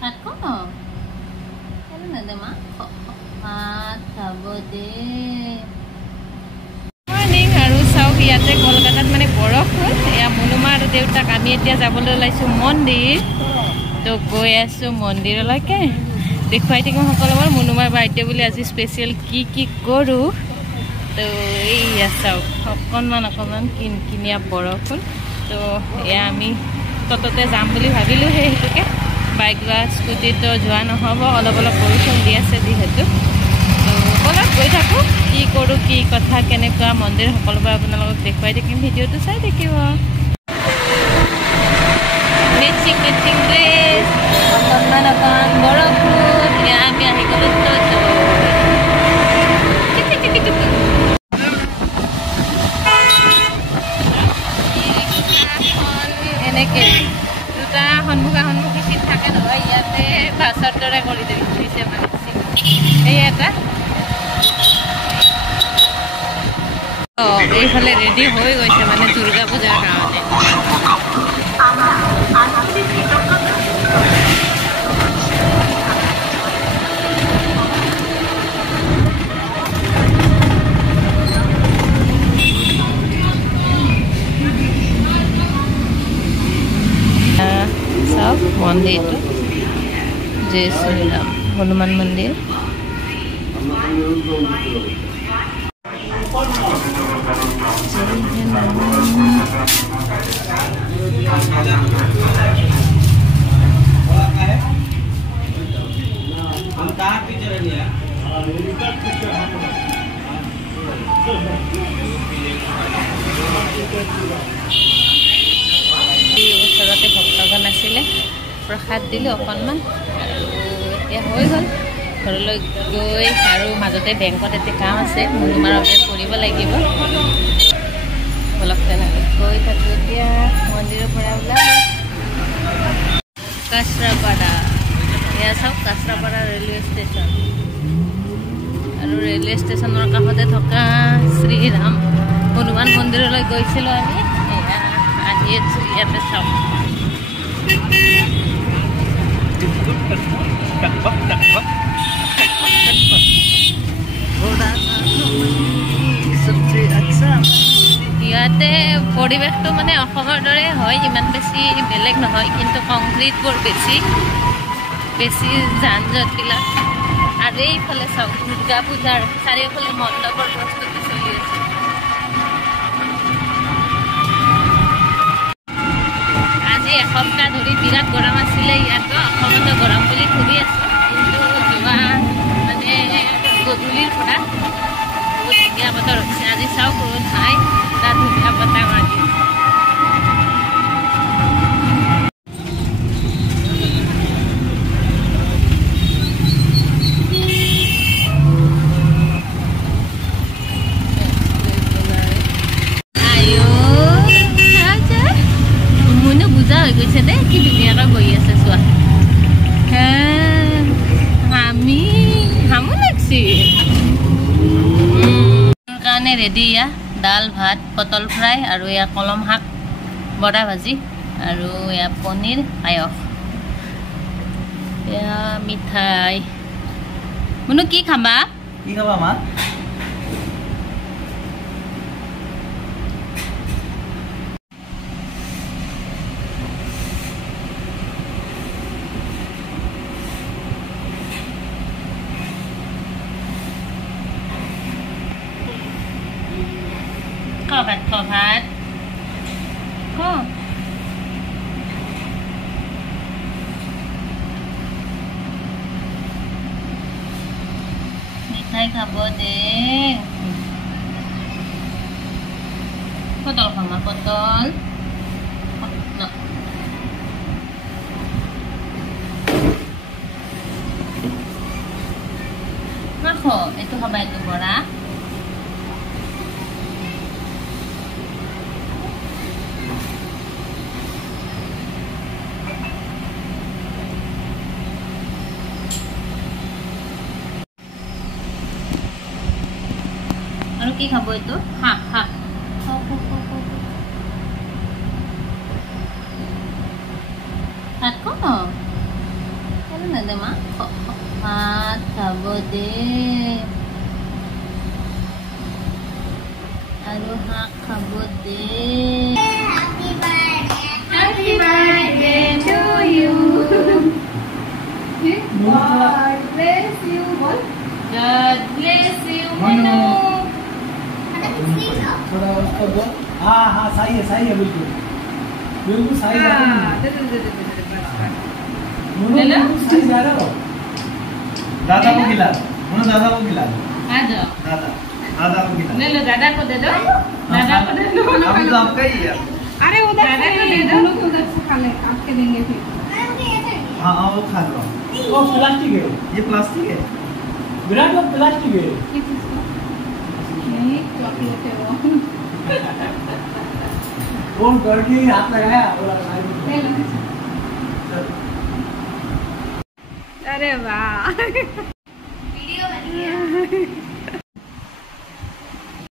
ভাত খাওঁ ন নেদে মা ভাত খাব দে মৰ্ণিং আৰু চাওক ইয়াতে কলকাতাত মানে বৰষুণ এয়া মনুমা আৰু দেউতাক আমি এতিয়া যাবলৈ ওলাইছোঁ মন্দিৰ তো গৈ আছোঁ মন্দিৰলৈকে দেখুৱাই থাকিম সকলোবোৰ মনুমাৰ বাৰ্থডে বুলি আজি স্পেচিয়েল কি কৰোঁ তো এইয়া চাওক অকণমান কিনকিনীয়া বৰষুণ তো এয়া আমি তততে যাম বুলি ভাবিলোঁ সেইটোকে বাইক বা স্কুটিতো যোৱা নহ'ব অলপ বৰষুণ দি আছে যিহেতু তো ব'লক গৈ থাকোঁ কি কৰোঁ কি কথা কেনেকুৱা মন্দিৰ সকলোবোৰ আপোনালোকক দেখুৱাই থাকিম ভিডিঅ'টো চাই থাকিব মেচিং ড্ৰেছ অকণমান বৰষুণ এয়া আমি আহি গ'লোঁ এনেকৈ দুটা সন্মুখী চিট থাকে নহয় ইয়াতে বাছৰ দৰে কৰি দিছে মানে এই এটা এইফালে ৰেডি হৈ গৈছে মানে দুৰ্গা পূজাৰ কাৰণে সব মন্দিৰটো জয় শ্ৰীৰাম হনুমান মন্দিৰ ওচৰতে ভক্তগণ আছিলে প্ৰসাদ দিলোঁ অকণমান আৰু এতিয়া হৈ গ'ল ঘৰলৈ গৈ আৰু মাজতে বেংকত এতিয়া কাম আছে মনুমাৰ অপেক্ষা কৰিব লাগিব বলক তেনেকৈ গৈ থাকোঁ এতিয়া মন্দিৰৰ পৰা ওলালোঁ কাছৰাপাৰা এয়া চাওক কাছৰাপাৰা ৰেলৱে ষ্টেচন আৰু ৰেলৱে ষ্টেচনৰ কাষতে থকা শ্ৰীৰাম হনুমান মন্দিৰলৈ গৈছিলোঁ আমি এয়া আহি আছোঁ ইয়াতে চাওক ইয়াতে পৰিৱেশটো মানে অসমৰ দৰে হয় ইমান বেছি বেলেগ নহয় কিন্তু কংক্ৰিটবোৰ বেছি যান জঁটবিলাক আৰু এইফালে চাওক দুৰ্গা পূজাৰ চাৰিওফালে মণ্ডপৰ প্ৰস্তুতি চলি আছে আজি এসপ্তাহ ধৰি বিৰাট গৰম আছিলে ইয়াতো অসমতো গৰম বুলি শুনি আছোঁ কিন্তু যোৱা মানে গধূলিৰ পৰা বহুত ধুনীয়া বতৰ হৈছে আজি চাওক ৰ'দ নাই এটা ধুনীয়া বতাহ মাৰি গৈছে দেই কি ধুনীয়াকৈ বহি আছে চোৱা হামো লাগছি কাৰণে ৰেডি এয়া দাল ভাত পটল ফ্ৰাই আৰু এয়া কলম শাক বৰা ভাজি আৰু এয়া পনীৰ পায়স এয়া মিঠাই মুনু কি খাবা মাขอพัดก็มีไทยขับรถเองก็ตลของมาคนต้นเนาะมาขอไอ้ตัวขบายตัวบอระআৰু কি খাব এইটো হা হা ভাত খাওঁ ন না দে মা ভাত খাবো দে আৰু হাঁহ খাবো দে Happy birthday to you God bless you God bless you Manu थोड़ा उसको दो हाँ हाँ सही है बिल्कुल बिल्कुल सही है दे ले सही जा रहा हो दादा को खिला मनु दादा को खिला आ जाओ दादा को खिला ले लो दादा को दे दो दादा को दे दो अब तो आपका ही है अरे उधर दादा को दे दो उधर से खा ले आपके देंगे फिर हाँ वो खा लो वो प्लास्टिक है ये प्लास्टिक है विराट वो प्लास्टिक है नहीं चॉकलेट है वो फोन करके हाथ लगाया अरे वाह